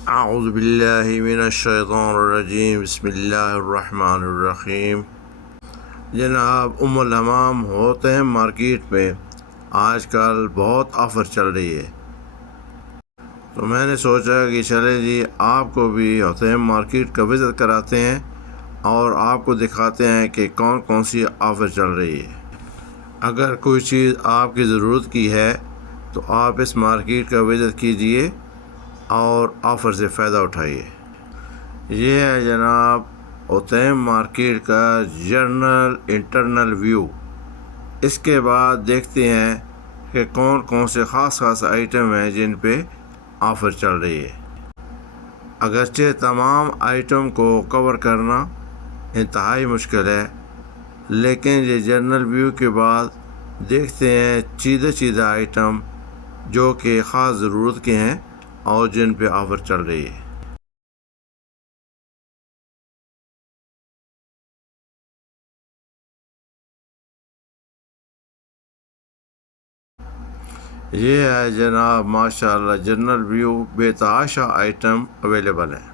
अऊज़ुबिल्लाहि मिनश्शैतानिर्रजीम बिस्मिल्लाहिर्रहमानिर्रहीम। जनाब उम्मुल हमाम होते हैं मार्केट में आजकल बहुत ऑफ़र चल रही है, तो मैंने सोचा कि चले जी आपको भी होते हैं मार्केट का विज़िट कराते हैं और आपको दिखाते हैं कि कौन कौन सी ऑफ़र चल रही है। अगर कोई चीज़ आपकी ज़रूरत की है तो आप इस मार्केट का विज़िट कीजिए और ऑफ़र से फ़ायदा उठाइए। ये है जनाब उतैम मार्केट का जर्नल इंटरनल व्यू। इसके बाद देखते हैं कि कौन कौन से ख़ास आइटम हैं जिन पे ऑफ़र चल रही है। अगरचे तमाम आइटम को कवर करना इंतहाई मुश्किल है, लेकिन ये जर्नल व्यू के बाद देखते हैं चीज़े आइटम जो कि ख़ास ज़रूरत के हैं और जिन पे ऑफ़र चल रही है। ये है जनाब माशाअल्लाह जनरल व्यू, बेतहाशा आइटम अवेलेबल है।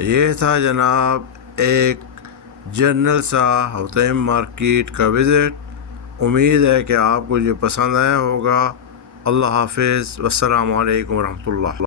ये था जनाब एक जनरल सा होतेम मार्केट का विज़िट। उम्मीद है कि आपको ये पसंद आया होगा। अल्लाह हाफिज़। वस्सलामु अलैकुम वरहमतुल्लाह।